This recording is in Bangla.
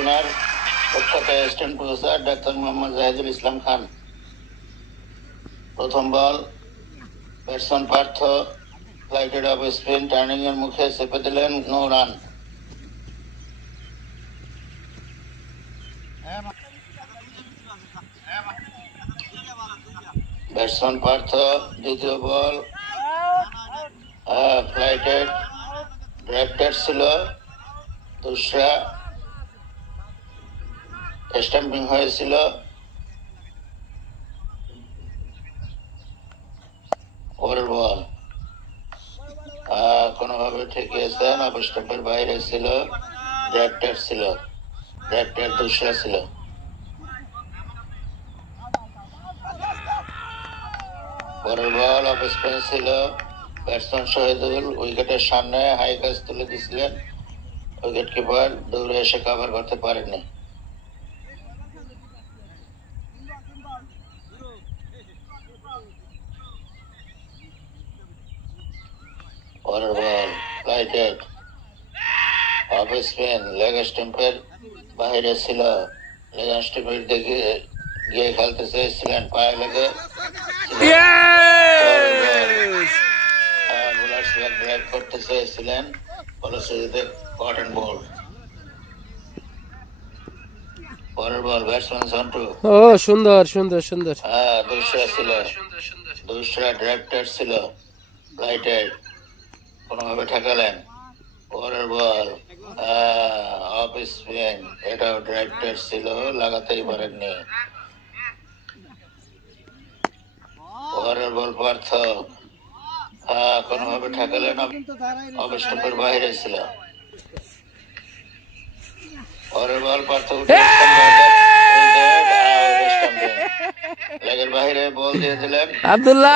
স্পিনার প্রখ্যাত অ্যাসিস্ট্যান্ট প্রফেসর ডাক্তার মোহাম্মদ জাহিদুল ইসলাম খান। প্রথম ball, batsman Partha flighted off spin, turning এর মুখে চেপে দিলেন, নো রান। ব্যাটসম্যান পার্থ দ্বিতীয় বল, ফ্লাইটেড ড্রাফটেড ছিল, দুসরা স্টাম্পিং হয়েছিল। পরের বল কোনোভাবে ঠেকিয়েছেন, অফ স্টাম্পের বাইরে ছিল, ড্রাফটেড ছিল, ড্রাফটেড দুসরা ছিল। পরের বল অফ স্পিন ছিল, ব্যাটসম্যান শহীদুল উইকেটের সামনে হাই ক্যাচ তুলে দিয়েছিলেন, উইকেট কিপার দৌড়ে এসে কভার করতে পারেননি। পরের বল ফ্লাইটেড অফ স্পিন, লেগ স্টাম্পের বাইরে ছিল, লেগ স্টাম্পের দিকে গিয়ে খেলতে চেয়েছিলেন, পায়ে লেগে ড্রাইভ করতে চেয়েছিলেন, ফলশ্রুতিতে কটন বল। পরের বল ব্যাটসম্যান সন্টু, সুন্দর সুন্দর সুন্দর, দুসরা ছিল, দুসরা ড্রাফটেড ছিল, ফ্লাইটেড কোনোভাবে ঠেকালেন। পরের বল অফ স্পিন, এটাও ড্রাফটেড ছিল, লাগাতেই পারেননি। পরের বল পার্থ কোনোভাবে ঠেকালেন, অফ স্টাম্পের বাইরে ছিল। পরের বল পার্থ লেগের বাইরে বল দিয়ে দিলেন। আব্দুল্লাহ